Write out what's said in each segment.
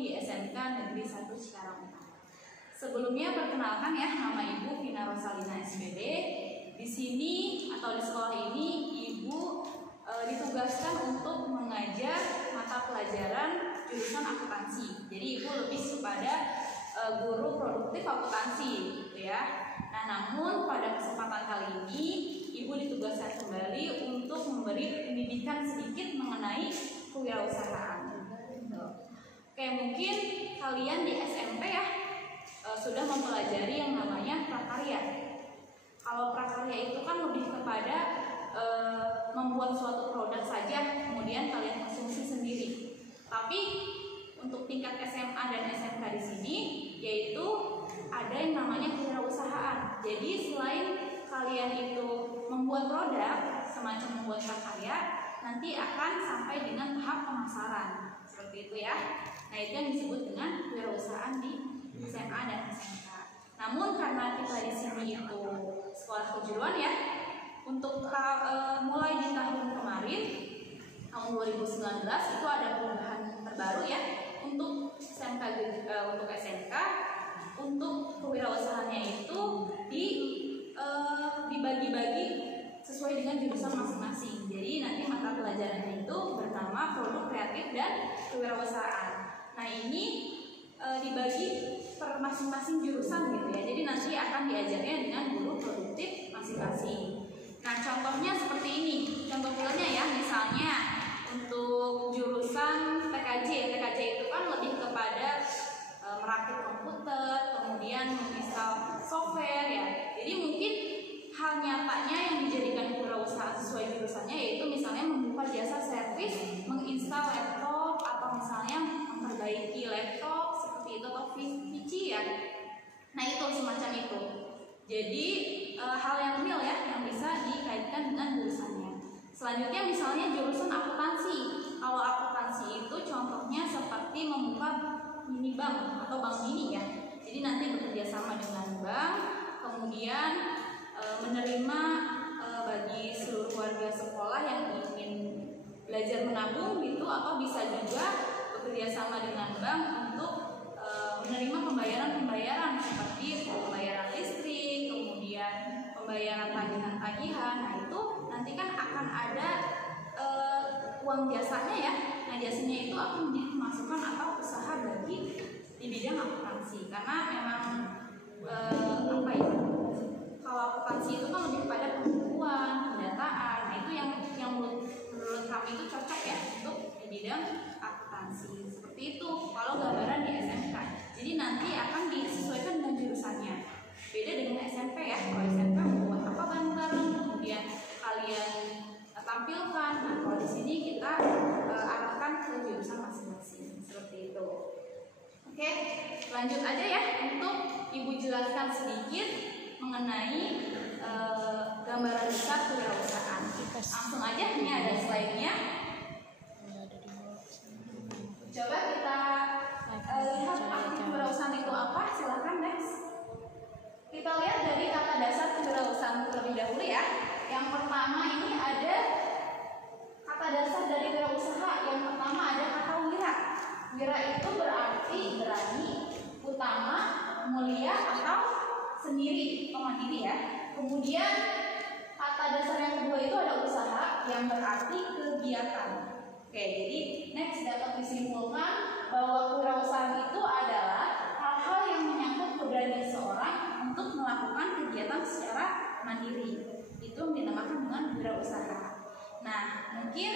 di SMK Negeri 1 Cikarang Utara. Sebelumnya perkenalkan ya, nama Ibu Vina Rosalina SPB. Di sini atau di sekolah ini Ibu ditugaskan untuk mengajar mata pelajaran jurusan akuntansi. Jadi Ibu lebih kepada guru produktif akuntansi gitu ya. Nah, namun pada kesempatan kali ini Ibu ditugaskan kembali untuk memberi pendidikan sedikit mengenai kewirausahaan. Oke, mungkin kalian di SMP ya sudah mempelajari yang namanya prakarya. Kalau prakarya itu kan lebih kepada membuat suatu produk saja, kemudian kalian konsumsi sendiri. Tapi untuk tingkat SMA dan SMK di sini, yaitu ada yang namanya kewirausahaan. Jadi selain kalian itu membuat produk, semacam membuat prakarya, nanti akan sampai dengan tahap pemasaran. Seperti itu ya. Nah, itu yang disebut dengan kewirausahaan di SMA dan SMK. Namun karena kita di sini itu sekolah kejuruan ya, untuk mulai di tahun kemarin, tahun 2019 itu ada perubahan terbaru ya untuk SMK, untuk SMK, untuk kewirausahaannya itu dibagi-bagi sesuai dengan jurusan masing-masing. Jadi nanti mata pelajarannya itu bernama produk kreatif dan kewirausahaan. Nah, ini dibagi per masing-masing jurusan gitu ya. Jadi nanti akan diajarnya dengan guru produktif masing-masing. Nah, contohnya seperti ini. Contoh realnya ya, misalnya untuk jurusan TKJ. TKJ itu kan lebih kepada merakit komputer, kemudian menginstal software ya. Jadi mungkin hal nyatanya yang dijadikan kewirausahaan sesuai jurusannya yaitu misalnya membuka jasa servis, menginstal laptop, atau misalnya memperbaiki laptop seperti itu, atau PC ya. Nah, itu semacam itu. Jadi hal yang real ya yang bisa dikaitkan dengan jurusannya. Selanjutnya misalnya jurusan akuntansi. Kalau akuntansi itu contohnya seperti membuka mini bank atau bank mini ya. Jadi nanti bekerja sama dengan bank, kemudian menerima bagi seluruh warga sekolah yang ingin belajar menabung gitu, atau bisa juga bekerja sama dengan bank untuk menerima pembayaran-pembayaran seperti pembayaran listrik, kemudian pembayaran tagihan-tagihan. Nah, itu nanti kan akan ada uang jasanya ya. Nah, jasanya itu akan dimasukkan atau usaha bagi di bidang akuntansi, karena memang apa ya, kalau akuntansi itu kan lebih pada pembukuan, pendataan. Nah, itu yang menurut kami itu cocok ya untuk di bidang akuntansi. Seperti itu kalau gambaran di SMK. Jadi nanti akan disesuaikan dengan jurusannya. Beda dengan SMP ya. Kalau SMP membuat apa bareng-bareng, kemudian kalian tampilkan. Nah, kalau di sini kita arahkan ke jurusan masing-masing. Seperti itu. Oke, lanjut aja ya untuk Ibu jelaskan sedikit mengenai gambaran besar kewirausahaan. Langsung aja, ini ada slide-nya. Coba kita lihat arti kewirausahaan itu apa. Silahkan next. Kita lihat dari kata dasar kewirausahaan terlebih dahulu ya. Yang pertama ini ada kata dasar dari wirausaha. Yang pertama ada kata wira. Wira itu berarti berani, utama, mulia, atau sendiri atau mandiri ya. Kemudian kata dasar yang kedua itu ada usaha yang berarti kegiatan. Oke, jadi next dapat disimpulkan bahwa kewirausahaan itu adalah hal-hal yang menyangkut keberanian seorang untuk melakukan kegiatan secara mandiri. Itu dinamakan dengan wirausaha. Nah, mungkin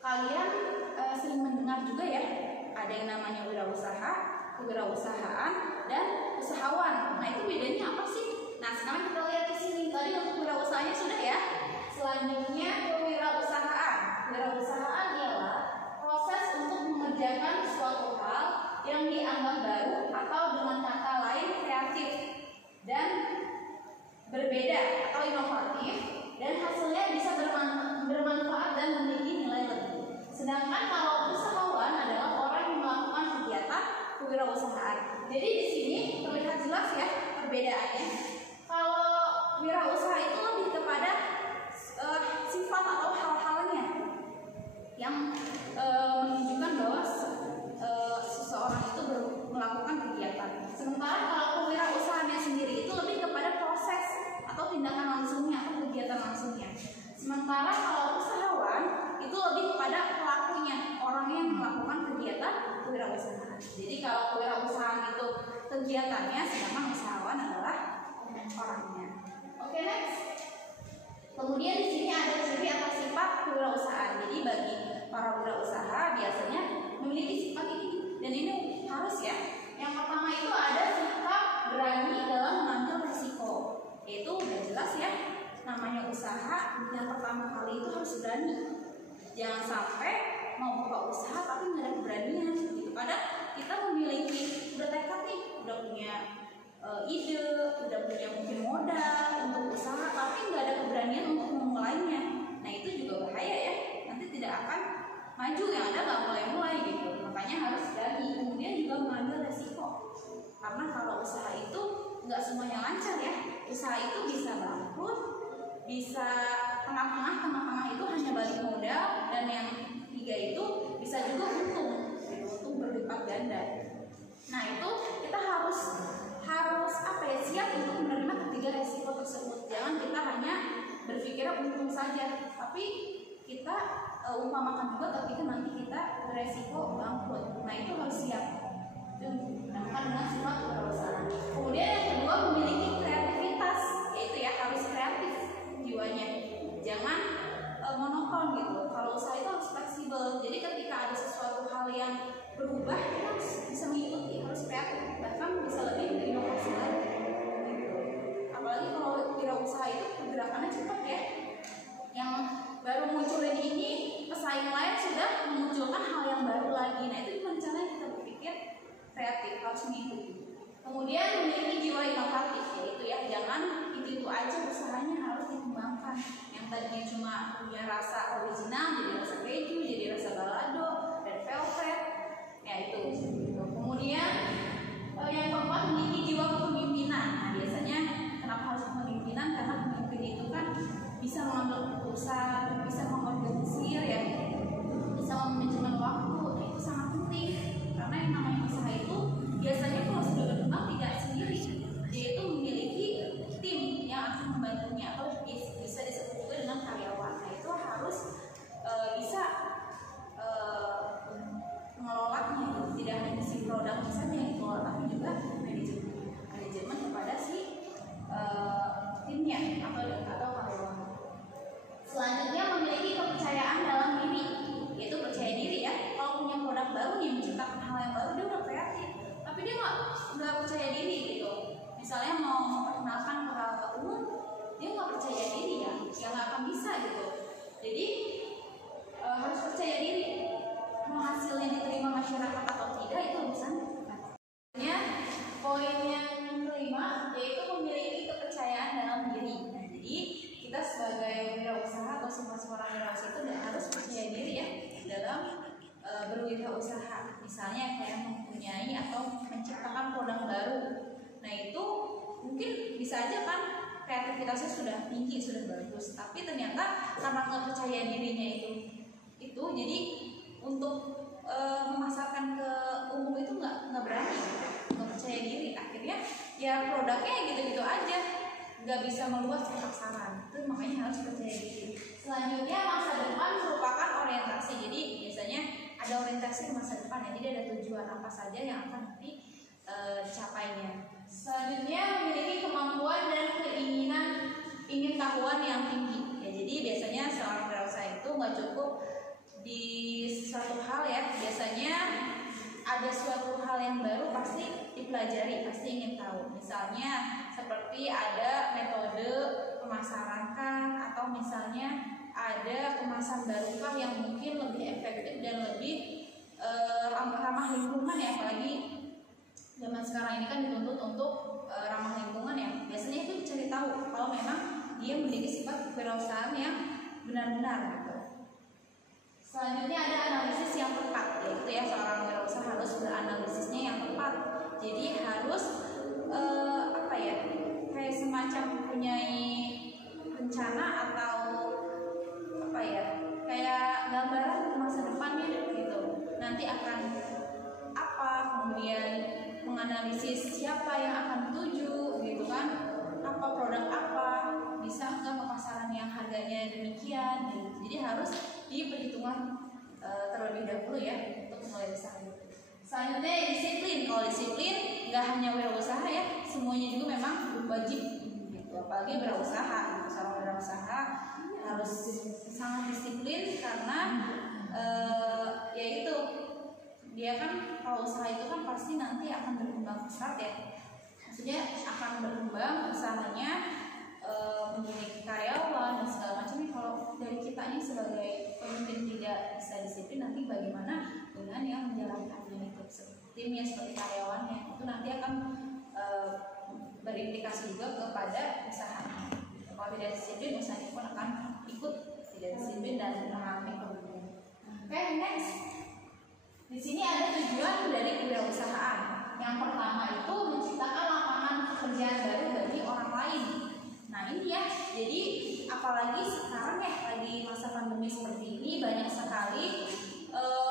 kalian sering mendengar juga ya, ada yang namanya wirausaha, kewirausahaan, dan usahawan. Nah, itu bedanya apa sih? Nah, sekarang kita lihat di sini. Tadi untuk wirausahanya sudah ya. Selanjutnya kewirausahaan. Kewirausahaan ialah proses untuk mengerjakan suatu hal yang dianggap baru atau dengan kata lain kreatif dan berbeda atau inovatif, dan hasilnya bisa bermanfaat dan memiliki nilai lebih. Sedangkan kalau usahawan adalah orang yang melakukan kegiatan kewirausahaan. Jadi di sini terlihat jelas ya perbedaannya. Kalau wirausaha itu lebih kepada sifat atau hal-halnya yang menunjukkan bahwa kegiatannya, sedangkan usahawan adalah orangnya. Oke, next. Kemudian di sini ada ciri atau sifat kewirausahaan. Jadi bagi para wirausaha biasanya memiliki sifat ini, dan ini harus ya. Yang pertama itu ada sikap berani dalam mengambil risiko. Yaitu udah jelas ya, namanya usaha yang pertama kali itu harus berani. Jangan sampai mau buka usaha tapi nggak ada keberanian gitu. Padahal kita memiliki udah tekad nih, udah punya ide, udah punya mungkin modal untuk usaha, tapi nggak ada keberanian untuk memulainya. Nah itu juga bahaya ya, nanti tidak akan maju, yang ada nggak mulai-mulai gitu. Makanya harus berani. Kemudian juga mengambil resiko, karena kalau usaha itu nggak semuanya lancar ya. Usaha itu bisa bangkrut, bisa tengah-tengah itu hanya balik modal, dan yang tiga itu bisa juga untung berlipat ganda. Nah itu kita harus apa ya, siap untuk menerima ketiga resiko tersebut. Jangan kita hanya berpikir untung saja, tapi kita umpamakan juga ketika nanti kita beresiko bangkrut. Nah itu harus siap. Itu dinamakan dengan sifat kewirausahaan. Kemudian yang kedua, memiliki kreativitas, yaitu ya harus kreatif jiwanya. Jangan monoton gitu. Kalau usaha itu harus fleksibel. Jadi ketika ada sesuatu hal yang berubah, kita harus bisa mengikuti, harus kreatif, bahkan bisa lebih berinovasi lagi. Gitu. Apalagi kalau wirausaha itu pergerakannya cepat ya. Yang baru munculin ini, pesaing lain sudah memunculkan hal yang baru lagi. Nah itu gimana caranya kita berpikir kreatif, harus mengikuti. Kemudian memiliki jiwa inovatif, yaitu ya jangan itu aja usahanya, harus dikembangkan. Yang tadinya cuma punya rasa original jadi rasa keju, jadi rasa balado dan velvet, ya itu. Kemudian yang keempat, memiliki jiwa kepemimpinan. Nah biasanya kenapa harus kepemimpinan? Karena pemimpin itu kan bisa mengambil keputusan, bisa mengorganisir ya, bisa memanajemen waktu. Nah, itu sangat penting karena yang namanya usaha itu biasanya kalau sudah berkembang tidak sendiri, dia itu memiliki tim yang akan membantunya, atau bisa disebut juga dengan karyawan. Nah itu harus bisa mengelolanya, tidak hanya si produknya saja yang dikelola, tapi juga manajemen kepada si timnya atau karyawan. Selanjutnya, memiliki kepercayaan dalam diri, yaitu percaya diri ya. Kalau punya produk baru nih, menciptakan hal yang baru, dia udah kreatif, tapi dia nggak percaya diri gitu. Misalnya mau memperkenalkan ke halayak umum, dia nggak percaya diri ya nggak akan bisa gitu. Jadi harus percaya diri. Mau hasilnya diterima masyarakat atau tidak itu urusan. Poin yang kelima yaitu memiliki kepercayaan dalam diri. Nah, jadi kita sebagai wirausaha atau seorang wirausaha itu harus percaya diri ya dalam berwirausaha. Misalnya kayak mempunyai atau menciptakan produk baru. Nah itu mungkin bisa aja kan kreativitasnya sudah tinggi, sudah bagus, tapi ternyata karena nggak percaya dirinya itu jadi untuk memasarkan ke umum itu nggak berani, nggak percaya diri. Akhirnya ya produknya gitu-gitu aja, nggak bisa meluas ke pasaran. Itu makanya harus percaya diri. Selanjutnya, masa depan merupakan orientasi. Jadi biasanya ada orientasi di masa depan ya. Jadi ada tujuan apa saja yang akan dicapainya. Selanjutnya, memiliki kemampuan dan keinginan ingin tahuan yang tinggi. Ya, jadi biasanya seorang wirausaha itu nggak cukup di suatu hal ya. Biasanya ada suatu hal yang baru pasti dipelajari, pasti ingin tahu. Misalnya seperti ada metode pemasaran kan, atau misalnya ada kemasan barukah yang mungkin lebih efektif dan lebih ramah lingkungan ya. Apalagi zaman sekarang ini kan dituntut untuk ramah lingkungan ya. Biasanya itu dicari tahu kalau memang dia memiliki sifat kewirausahaan yang benar-benar gitu. Selanjutnya ada analisis yang tepat, yaitu ya seorang wirausaha harus beranalisisnya yang tepat. Jadi harus kayak semacam mempunyai rencana atau kayak gambaran masa depannya gitu. Nanti akan apa, kemudian menganalisis siapa yang akan dituju gitu kan, apa produk apa, bisa enggak ke pasaran yang harganya demikian gitu. Jadi harus diperhitungkan terlebih dahulu ya untuk mulai usaha. Selanjutnya disiplin. Kalau disiplin nggak hanya wirausaha ya, semuanya juga memang wajib gitu. Apalagi berusaha, seorang berusaha harus sangat disiplin karena ya itu dia kan kalau usaha itu kan pasti nanti akan berkembang pesat ya, maksudnya akan berkembang usahanya, memiliki karyawan dan segala macam. Kalau dari kitanya sebagai pemimpin tidak bisa disiplin, nanti bagaimana dengan yang menjalankannya itu, timnya seperti karyawannya, itu nanti akan berimplikasi juga kepada usahanya. Kalau tidak disiplin, usahanya pun akan ikut tidak disiplin dan mengalami kerugian. Oke, next. Di sini ada tujuan dari kewirausahaan. Yang pertama itu menciptakan lapangan pekerjaan baru bagi orang lain. Nah ini ya, jadi apalagi sekarang ya lagi masa pandemi seperti ini, banyak sekali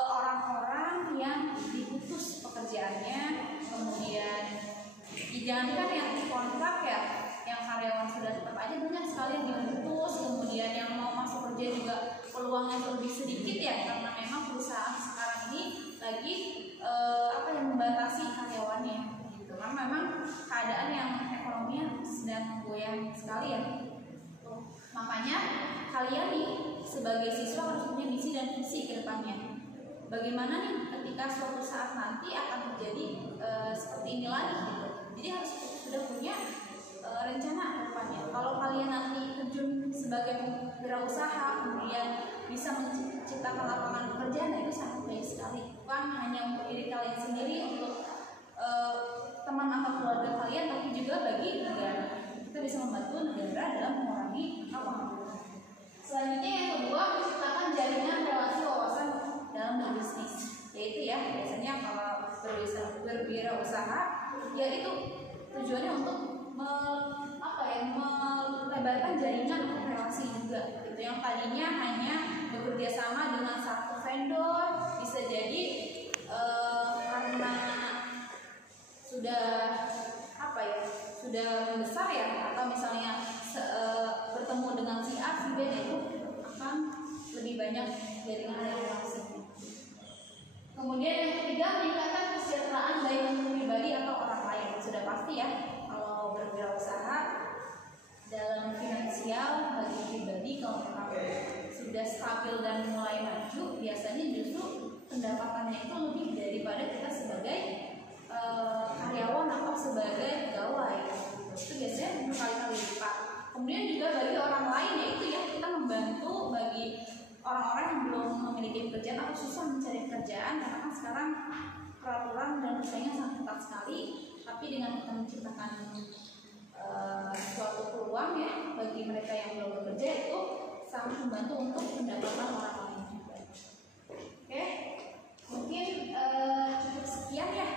orang-orang yang diputus pekerjaannya, kemudian jangankan yang dikontrak ya, yang karyawan sudah tetap aja banyak sekali yang diputus, kemudian yang mau masuk kerja juga peluangnya lebih sedikit ya, karena memang perusahaan sekarang ini lagi yang membatasi karyawannya gitu. Karena memang keadaan yang ekonominya sedang goyang sekali ya. Makanya kalian nih sebagai siswa harus punya misi dan visi ke depannya. Bagaimana nih ketika suatu saat nanti akan terjadi seperti ini lagi gitu. Jadi harus sudah punya rencana ke depannya. Kalau kalian nanti terjun sebagai wirausaha, kemudian bisa menciptakan lapangan pekerjaan, itu sangat baik sekali. Bukan hanya untuk diri kalian sendiri, untuk teman atau keluarga kalian, tapi juga bagi negara. Kita bisa membantu negara dalam mengurangi lapangan pekerjaan. Selanjutnya yang kedua, menciptakan jaringan relasi wawasan dalam berbisnis, yaitu ya biasanya kalau berwirausaha ya itu tujuannya untuk melebarkan jaringan relasi juga. Itu yang tadinya hanya bekerja sama dengan satu vendor, bisa jadi karena sudah sudah besar ya, atau misalnya bertemu dengan si A, si B, itu akan lebih banyak jaringan relasi. Kemudian yang ketiga, meningkatkan kesejahteraan baik untuk pribadi atau orang lain. Sudah pasti ya, kalau berwirausaha dalam finansial bagi pribadi, kalau memang sudah stabil dan mulai maju, biasanya justru pendapatannya itu lebih daripada kita sebagai karyawan atau sebagai pegawai. Itu biasanya berkali-kali lipat. Kemudian juga bagi orang lain, yaitu ya kita membantu bagi orang-orang yang belum memiliki pekerjaan atau susah mencari pekerjaan, karena kan sekarang peraturan dan persaingan sangat ketat sekali. Tapi dengan kita menciptakan suatu peluang ya bagi mereka yang belum bekerja, itu sangat membantu untuk pendapatan orang lain juga. Oke, mungkin cukup sekian ya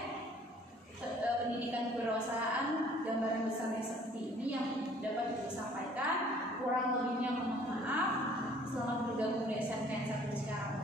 pendidikan kewirausahaan, gambaran besarnya seperti ini yang dapat disampaikan. Kurang lebihnya mohon maaf. Selamat bergabung di SNPN 1 sekarang.